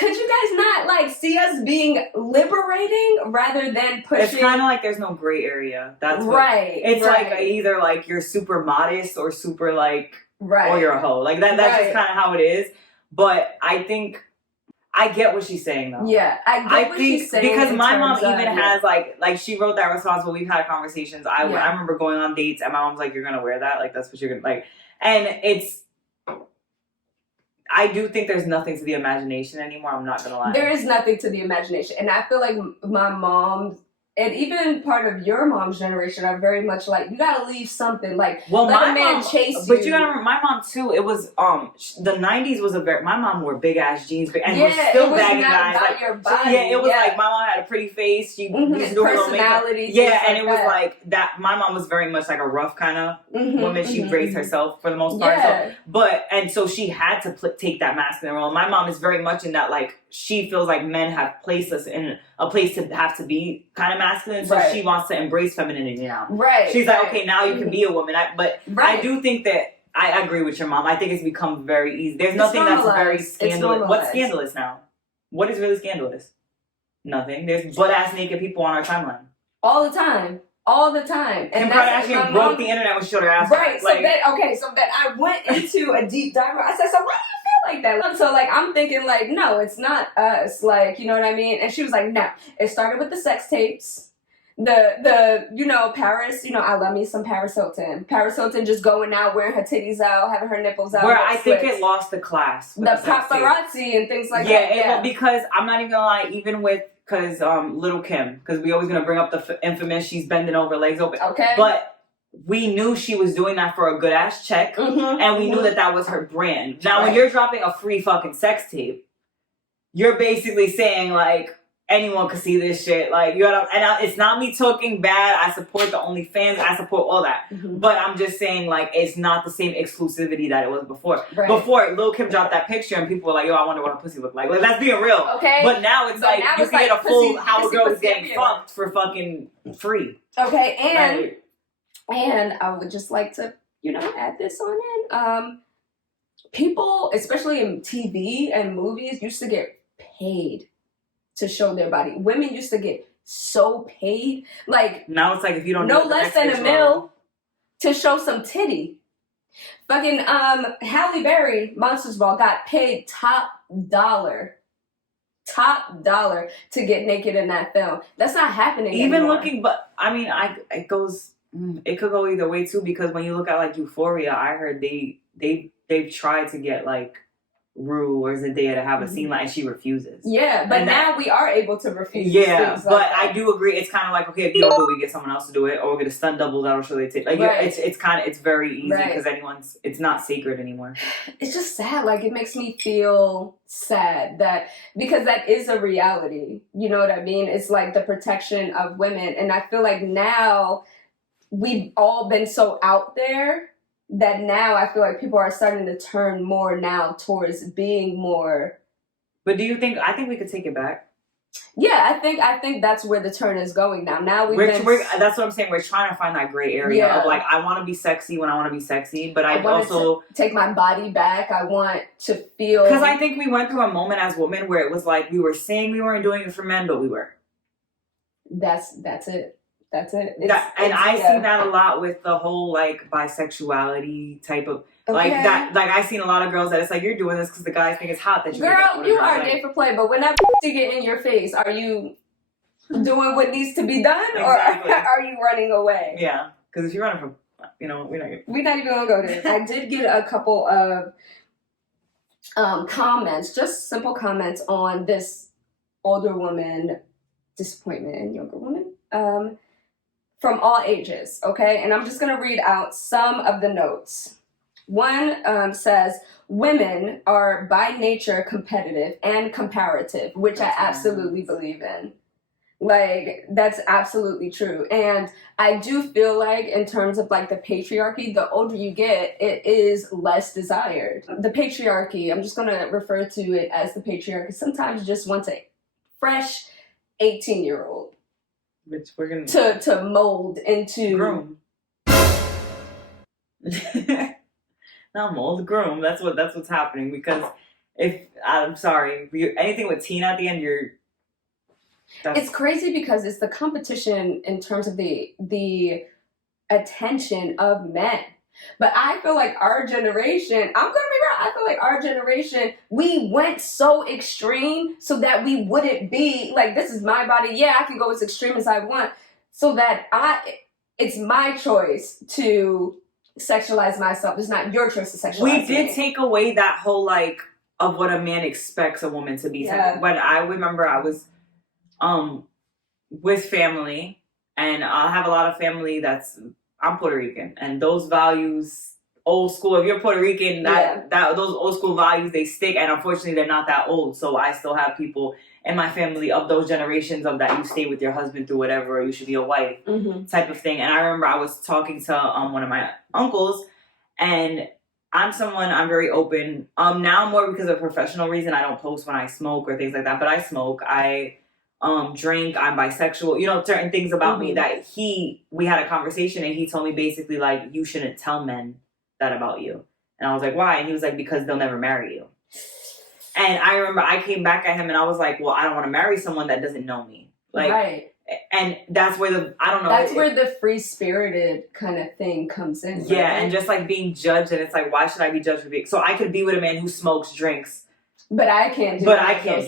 Could you guys not like see us being liberating rather than pushing? It's kind of like there's no gray area. That's right. It's like either like you're super modest or super like, or you're a hoe. Like that's just kind of how it is. But I think I get what she's saying though. Yeah, I get what she's saying because my mom even has like she wrote that response. But we've had conversations. I remember going on dates and my mom's like, "You're gonna wear that? Like that's what you're gonna like." And it's. I do think there's nothing to the imagination anymore. I'm not gonna lie. There is nothing to the imagination, and I feel like my mom and even part of your mom's generation are very much like, you gotta leave something. Like, let a man chase you. But you gotta remember, my mom too. It was the '90s was my mom wore big ass jeans, and was still bagging guys. Like, your body. It was like my mom had a pretty face. She used to do her little makeup. Yeah, and it was like that. My mom was very much like a rough kind of woman. She raised herself for the most part. Yeah. So she had to take that masculine role. My mom is very much in that, like, she feels like men have placed us in a place to have to be kind of masculine, so she wants to embrace femininity now. Right. She's like, okay, now you can be a woman. I do think that I agree with your mom. I think it's become very easy. There's nothing that's very scandalous. What's scandalous now? What is really scandalous? Nothing. There's butt-ass naked people on our timeline. All the time. All the time. And Kardashian broke the internet when she showed her ass. Right. So then I went into a deep dive. I said, so why do you feel like that? So like, I'm thinking like, no, it's not us. Like, you know what I mean? And she was like, no. It started with the sex tapes. The Paris, I love me some Paris Hilton. Paris Hilton just going out, wearing her titties out, having her nipples out. Where I think it lost the class. The paparazzi and things like that. Yeah, because I'm not even gonna lie, even with, because Little Kim, because we always gonna bring up the infamous, she's bending over, legs open. Okay. But we knew she was doing that for a good ass check, and we knew that was her brand. Now, when you're dropping a free fucking sex tape, you're basically saying like, anyone could see this shit. Like, you gotta, and it's not me talking bad. I support the OnlyFans. I support all that. But I'm just saying, like, it's not the same exclusivity that it was before. Right. Before, Lil Kim dropped that picture and people were like, yo, I wonder what her pussy looked like. Like, that's being real. Okay. But now it's like, you can get a full how a girl is getting fucked for fucking free. Okay, and I would just like to, add this on in. People, especially in TV and movies, used to get paid to show their body. Women used to get so paid. Like, now it's like, if you don't no less than $1 million to show some titty. Fucking Halle Berry, Monsters Ball, got paid top dollar to get naked in that film. That's not happening even anymore. But I mean, it could go either way too, because when you look at like Euphoria, I heard they've tried to get like Rue or Zendaya to have a scene like, and she refuses. Yeah, but now we are able to refuse. Yeah, but like I do agree. It's kind of like, okay, if you don't do it, we get someone else to do it, or we get a stunt double that'll show they take. Like, it's very easy because it's not sacred anymore. It's just sad. Like, it makes me feel sad because that is a reality. You know what I mean? It's like the protection of women, and I feel like now we've all been so out there that now I feel like people are starting to turn more now towards being more. But do you think? I think we could take it back. Yeah, I think that's where the turn is going now. Now that's what I'm saying. We're trying to find that gray area of like, I want to be sexy when I want to be sexy, but I also take my body back. I want to feel, because I think we went through a moment as women where it was like we were saying we weren't doing it for men, but we were. That's it. That's it. I see that a lot with the whole like bisexuality type of like that. Like, I've seen a lot of girls that it's like, you're doing this because the guys think it's hot that you. Girl, you are gay for play, but when that pussy get in your face, are you doing what needs to be done, or are you running away? Yeah, because if you're running from, we're not even gonna go there. I did get a couple of comments, just simple comments on this older woman disappointment in younger women. From all ages, okay? And I'm just going to read out some of the notes. One says, women are by nature competitive and comparative, which I absolutely believe in. Like, that's absolutely true. And I do feel like in terms of like the patriarchy, the older you get, it is less desired. The patriarchy, I'm just going to refer to it as the patriarchy. Sometimes you just want a fresh 18-year-old. Which we're gonna to mold into groom. Not mold, groom. That's what's happening, because If I'm sorry, anything with teen at the end, it's crazy because it's the competition in terms of the attention of men. But I feel like our generation, I'm gonna be real, I feel like our generation, we went so extreme so that we wouldn't be like, this is my body. Yeah, I can go as extreme as I want. So that it's my choice to sexualize myself. It's not your choice to sexualize We did me. take away that whole like of what a man expects a woman to be. Yeah. When I remember I was with family, and I have a lot of family I'm Puerto Rican, and those values, old school. If you're Puerto Rican, that those old school values, they stick. And unfortunately, they're not that old. So I still have people in my family of those generations of that you stay with your husband through whatever, or you should be a wife type of thing. And I remember I was talking to one of my uncles, and I'm very open. Now more because of professional reason. I don't post when I smoke or things like that, but I smoke. I drink, I'm bisexual, certain things about me that we had a conversation, and he told me basically like, you shouldn't tell men that about you. And I was like, why? And he was like, because they'll never marry you. And I remember I came back at him and I was like, well, I don't want to marry someone that doesn't know me. Like, right. And that's where that's where the free-spirited kind of thing comes in. Yeah. Right? And just like being judged, and it's like, why should I be judged for being, so I could be with a man who smokes, drinks, but I can't do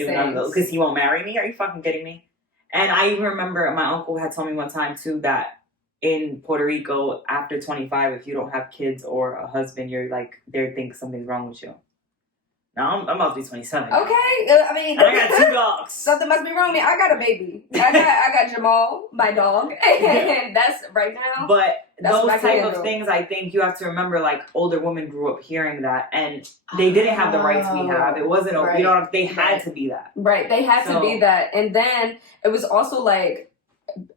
none of those because he won't marry me. Are you fucking kidding me? And I even remember my uncle had told me one time too that in Puerto Rico, after 25, if you don't have kids or a husband, you're like, they think something's wrong with you. Now I'm about to be 27. Okay, I mean, and I got 2 dogs. Something must be wrong with me. I got a baby. I got Jamal, my dog, and that's right now. But those type of things, I think you have to remember. Like older women grew up hearing that, and they didn't have the rights we have. It wasn't, they had to be that. Right, they had to be that, and then it was also like,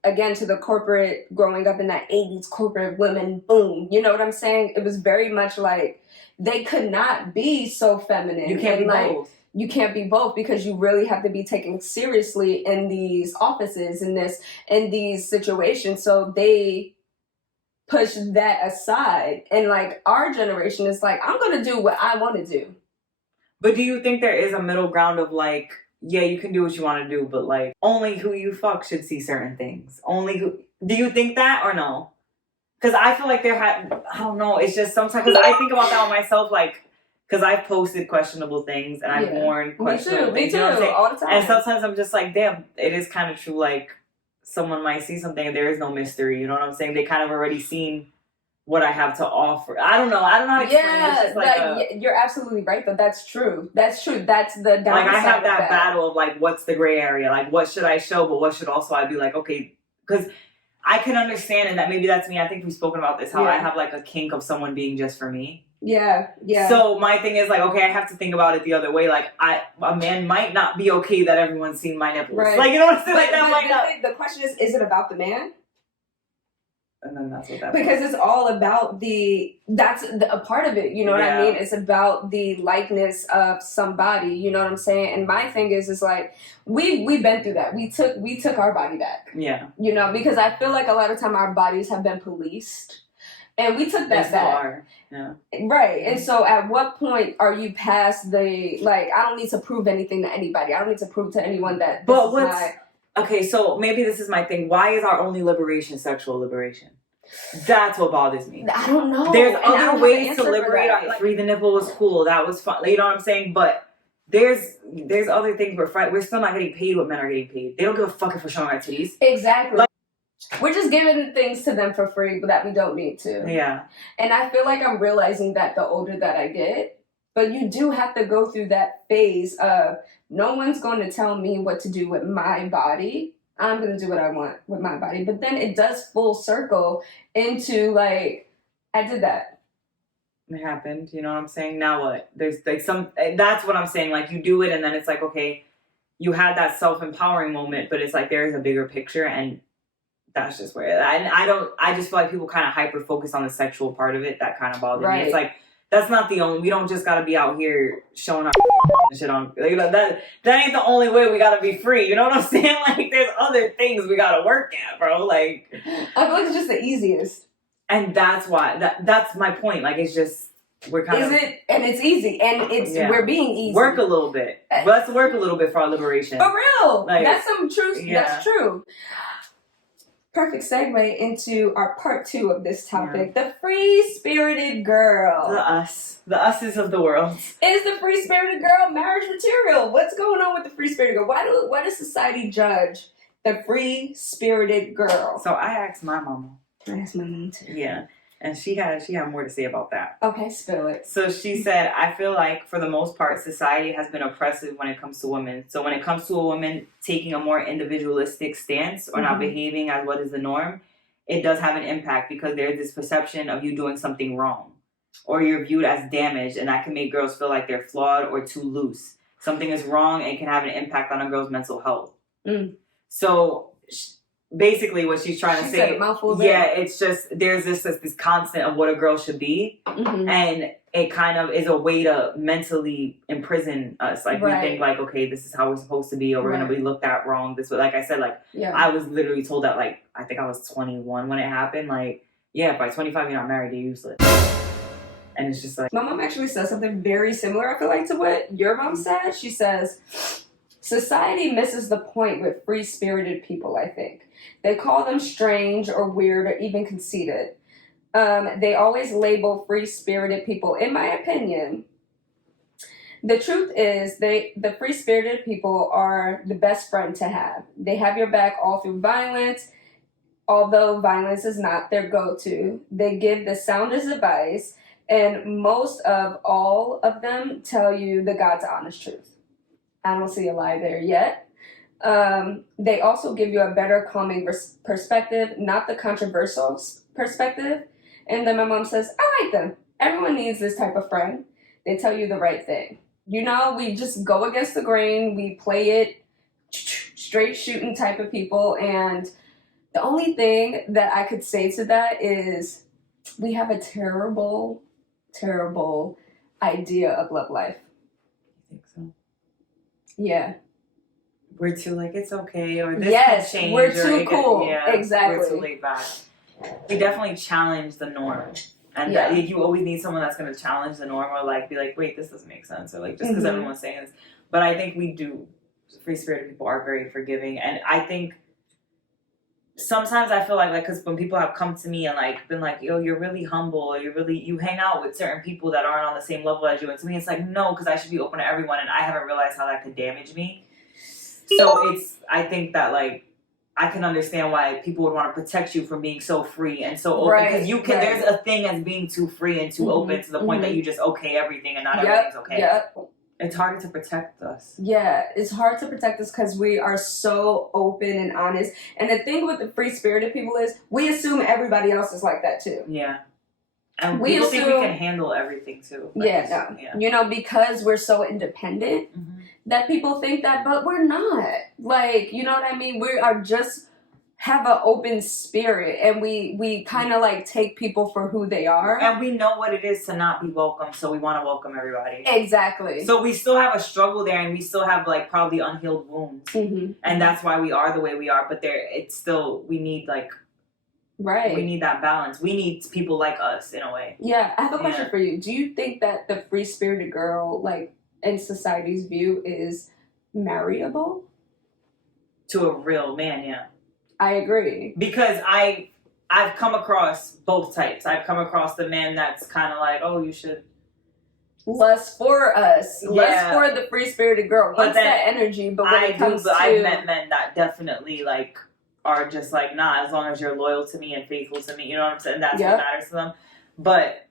again, to the corporate, growing up in that 80s corporate women boom. You know what I'm saying? It was very much like, they could not be so feminine. You can't be both. You can't be both because you really have to be taken seriously in these offices, in these situations. So they push that aside. And like our generation is like, I'm going to do what I want to do. But do you think there is a middle ground of like, yeah, you can do what you want to do, but like only who you fuck should see certain things? Do you think that or no? Because I feel like I don't know, it's just sometimes, because I think about that on myself, like, because I've posted questionable things, and I've worn questionable things. Me too, all the time. And sometimes I'm just like, damn, it is kind of true, like, someone might see something and there is no mystery, you know what I'm saying? They kind of already seen what I have to offer. I don't know how to explain it. It's just like you're absolutely right, though. That's true. That's the downside. Like, I have that battle of, like, what's the gray area? Like, what should I show, but what should also I be like, okay, because I can understand, and that maybe that's me. I think we've spoken about this, how I have like a kink of someone being just for me. Yeah. So my thing is like, okay, I have to think about it the other way. Like, a man might not be okay that everyone's seen my nipples. Right. Like, you know what I'm saying? Like, that might not. The question is it about the man? And then that's what that because it's all about a part of it, you know what I mean? It's about the likeness of somebody, you know what I'm saying? And my thing is like, we've been through that. We took our body back. Yeah. You know, because I feel like a lot of time our bodies have been policed. And we took that back. Yeah. Right. And so at what point are you past I don't need to prove anything to anybody. I don't need to prove to anyone that okay, so maybe this is my thing. Why is our only liberation sexual liberation? That's what bothers me. I don't know. There's other ways to liberate. Free the nipple was cool. That was fun. You know what I'm saying? But there's other things we're still not getting paid what men are getting paid. They don't give a fuck if we're showing our titties. Exactly. We're just giving things to them for free, but that we don't need to. Yeah. And I feel like I'm realizing that the older that I get, but you do have to go through that phase of no one's going to tell me what to do with my body. I'm going to do what I want with my body. But then it does full circle into like, I did that. It happened. You know what I'm saying? Now what? There's like that's what I'm saying. Like you do it and then it's like, okay, you had that self-empowering moment, but it's like there is a bigger picture, and that's just where, and I just feel like people kind of hyper-focus on the sexual part of it. That kind of bothers me. It's like, that's not the only, we don't just got to be out here showing our shit on, you know, that ain't the only way we got to be free. You know what I'm saying? Like, there's other things we got to work at, bro. Like, I feel like it's just the easiest. And that's why, that's my point. Like, it's just, we're kind of... And it's easy. And we're being easy. Work a little bit. Let's work a little bit for our liberation. For real. Like, that's some truth. Yeah. That's true. Perfect segue into our part 2 of this topic. Yeah. The free-spirited girl. The us. The us's of the world. Is the free-spirited girl marriage material? What's going on with the free-spirited girl? Why does society judge the free-spirited girl? So I asked my mama. I asked my mom too. Yeah. And she had more to say about that. Okay, spill it. So she said, I feel like for the most part, society has been oppressive when it comes to women. So when it comes to a woman taking a more individualistic stance or not behaving as what is the norm, it does have an impact because there's this perception of you doing something wrong. Or you're viewed as damaged, and that can make girls feel like they're flawed or too loose. Something is wrong and can have an impact on a girl's mental health. So... basically what she's trying to say, it's just there's this constant of what a girl should be, and it kind of is a way to mentally imprison us. Like we think like, okay, this is how we're supposed to be, or we're gonna be looked at wrong. This way, like I said, like I was literally told that like I think I was 21 when it happened. Like by 25 you're not married, you're useless. And it's just like my mom actually says something very similar. I feel like to what your mom said. She says society misses the point with free-spirited people. I think. They call them strange or weird or even conceited. They always label free-spirited people. In my opinion, the truth is the free-spirited people are the best friend to have. They have your back all through violence, although violence is not their go-to. They give the soundest advice, and most of all of them tell you the God's honest truth. I don't see a lie there yet. They also give you a better calming perspective, not the controversial perspective. And then my mom says, I like them. Everyone needs this type of friend. They tell you the right thing. You know, we just go against the grain. We play it straight shooting type of people. And the only thing that I could say to that is we have a terrible, terrible idea of love life. I think so. Yeah. We're too like it's okay, or this can change. We're too cool. Exactly. We're too laid back. We definitely challenge the norm, and that you always need someone that's going to challenge the norm, or like be like, wait, this doesn't make sense, or like just because everyone's saying this. But I think we do. Free-spirited people are very forgiving, and I think sometimes I feel like because when people have come to me and like been like, yo, you're really humble, or you hang out with certain people that aren't on the same level as you, and to me it's like no, because I should be open to everyone, and I haven't realized how that could damage me. So I think that like I can understand why people would want to protect you from being so free and so open, because you can. There's a thing as being too free and too open to the point that you just okay everything and not everything's okay. It's harder to protect us. Yeah, it's hard to protect us because we are so open and honest. And the thing with the free-spirited people is we assume everybody else is like that too. Yeah. And we think we can handle everything too. You know, because we're so independent that people think that, but we're not. Like, you know what I mean? We are just have an open spirit, and we kind of like take people for who they are. And we know what it is to not be welcome, so we want to welcome everybody. Exactly. So we still have a struggle there, and we still have like probably unhealed wounds. And that's why we are the way we are, but it's still, we need like... we need that balance. We need people like us in a way. Yeah, I have a question for you. Do you think that the free-spirited girl, like in society's view, is marriable? To a real man, yeah. I agree. Because I've come across both types. I've come across the man that's kind of like, oh, you should... lust for us. Lust for the free-spirited girl. What's that energy? But when it comes to... I've met men that definitely like... are just like, nah, as long as you're loyal to me and faithful to me, you know what I'm saying? That's what matters to them. But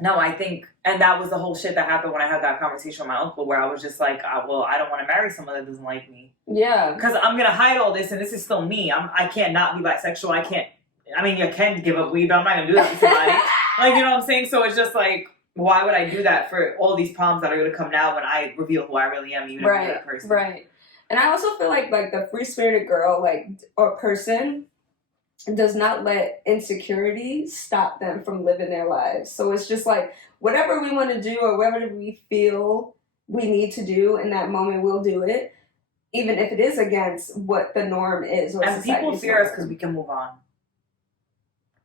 no, I think, and that was the whole shit that happened when I had that conversation with my uncle, where I was just like, well, I don't want to marry someone that doesn't like me. Yeah. Because I'm going to hide all this, and this is still me. I can't not be bisexual. You can give up weed, but I'm not going to do that to somebody. Like, you know what I'm saying? So it's just like, why would I do that for all these problems that are going to come now when I reveal who I really am, even if I'm that person? Right. And I also feel like the free-spirited girl, like, or person does not let insecurity stop them from living their lives. So it's just like, whatever we want to do or whatever we feel we need to do in that moment, we'll do it, even if it is against what the norm is. Or and people fear us because we can move on.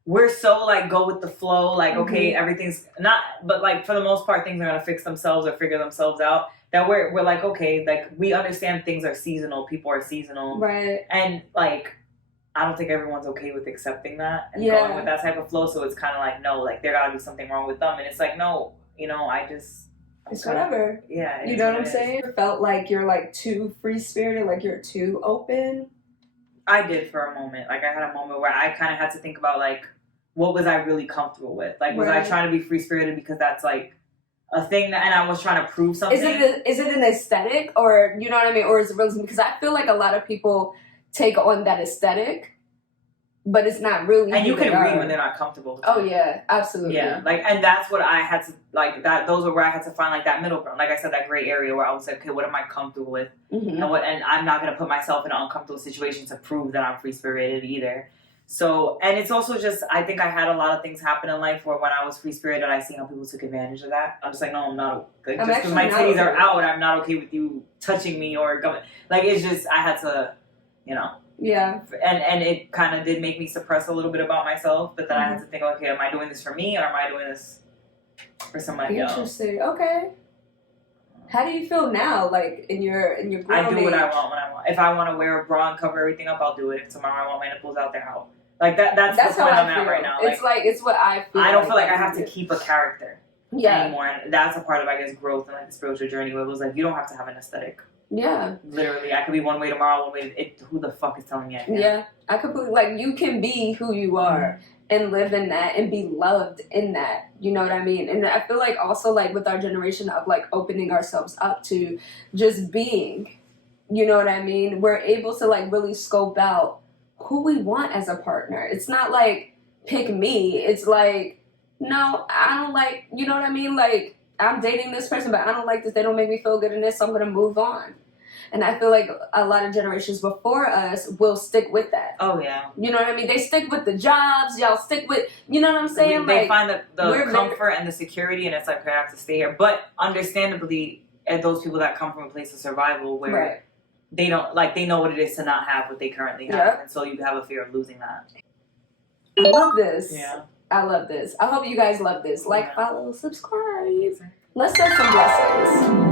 we're so like go with the flow, like okay, everything's not, but like for the most part things are gonna fix themselves or figure themselves out, that we're like, okay, like we understand things are seasonal, people are seasonal, right? And like I don't think everyone's okay with accepting that and going with that type of flow. So it's kind of like, no, like there gotta be something wrong with them, and it's like, no, you know, it's whatever. Yeah, you know what I'm saying? Felt like you're like too free spirited, like you're too open. I did for a moment. Like I had a moment where I kind of had to think about like, what was I really comfortable with? Like, was I trying to be free spirited because that's like a thing that, and I was trying to prove something? Is it an aesthetic, or you know what I mean, or is it realism? Because I feel like a lot of people take on that aesthetic, but it's not really. And you can read when they're not comfortable with it. Yeah, absolutely. Yeah, like, and that's what I had to like. Those were where I had to find like that middle ground. Like I said, that gray area where I was like, okay, what am I comfortable with, and I'm not gonna put myself in an uncomfortable situation to prove that I'm free spirited either. So, and it's also just, I think I had a lot of things happen in life where when I was free spirited, I see how people took advantage of that. I'm just like, no, I'm not. Like, just because my titties are out, I'm not okay with you touching me or going. Like, it's just, I had to, you know. Yeah. And it kind of did make me suppress a little bit about myself, but then I had to think, okay, am I doing this for me or am I doing this for somebody else? Interesting. Okay. How do you feel now, like in your grown I do what age? I want when I want. If I want to wear a bra and cover everything up, I'll do it. If tomorrow I want my nipples out there, I'll. Like that's the point I'm at right now. It's what I feel. I don't feel like I have to keep a character yeah. anymore, and that's a part of, I guess, growth and like the spiritual journey where it was like you don't have to have an aesthetic. Yeah. Literally, I could be one way tomorrow, one way. Who the fuck is telling me I can't? Yeah, I completely, like, you can be who you are and live in that and be loved in that. You know what I mean? And I feel like also like with our generation of like opening ourselves up to just being, you know what I mean? We're able to like really scope out who we want as a partner. It's not like pick me. It's like, no, I don't like, you know what I mean? Like, I'm dating this person, but I don't like this. They don't make me feel good in this, so I'm going to move on. And I feel like a lot of generations before us will stick with that. Oh, yeah. You know what I mean? They stick with the jobs. Y'all stick with, you know what I'm saying? They find the comfort and the security, and it's like, okay, I have to stay here. But understandably, those people that come from a place of survival where they don't, like, they know what it is to not have what they currently have. Yep. And so you have a fear of losing that. I love this. Yeah. I love this. I hope you guys love this. Like, follow, subscribe. Let's set some blessings.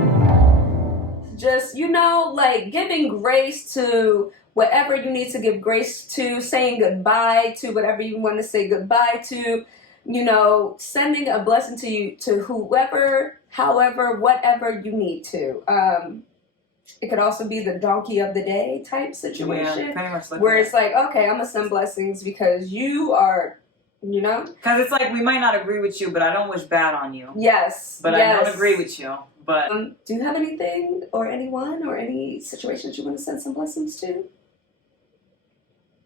Just, you know, like giving grace to whatever you need to give grace to, saying goodbye to whatever you want to say goodbye to, you know, sending a blessing to you, to whoever, however, whatever you need to. It could also be the donkey of the day type situation, where it's like, okay, I'm going to send blessings because you are, you know? Because it's like, we might not agree with you, but I don't wish bad on you. Yes. But I don't agree with you. But do you have anything or anyone or any situations you want to send some blessings to?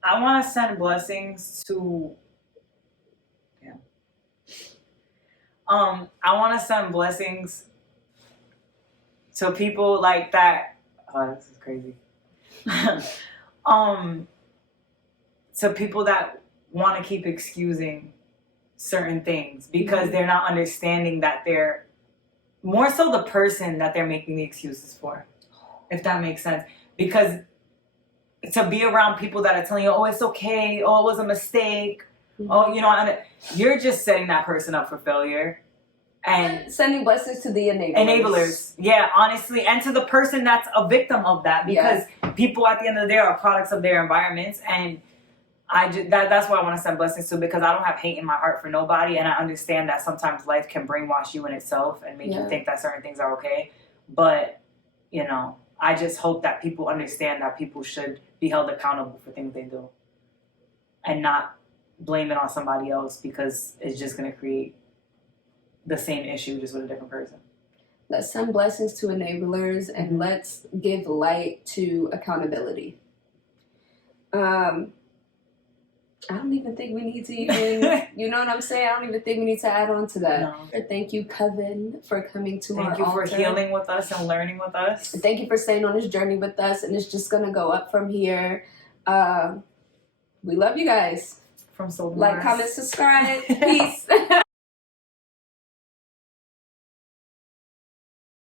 I want to send blessings to... Yeah. I want to send blessings to people like that. Oh, this is crazy. To people that want to keep excusing certain things because they're not understanding that they're more so the person that they're making the excuses for, if that makes sense. Because to be around people that are telling you, oh, it's okay, oh, it was a mistake, oh, you know, you're just setting that person up for failure. And sending blessings to the enablers. Yeah, honestly. And to the person that's a victim of that. Because people at the end of the day are products of their environments. And that's why I want to send blessings to, because I don't have hate in my heart for nobody. And I understand that sometimes life can brainwash you in itself and make you think that certain things are okay. But, you know, I just hope that people understand that people should be held accountable for things they do. And not blame it on somebody else because it's just going to create the same issue just with a different person. Let's send blessings to enablers and let's give light to accountability. I don't even think we need to even, you know what I'm saying? I don't even think we need to add on to that. No. Thank you, Coven, for coming to our altar. Thank you for healing with us and learning with us. Thank you for staying on this journey with us, and it's just going to go up from here. We love you guys. From Soul Like, comment, subscribe. Peace.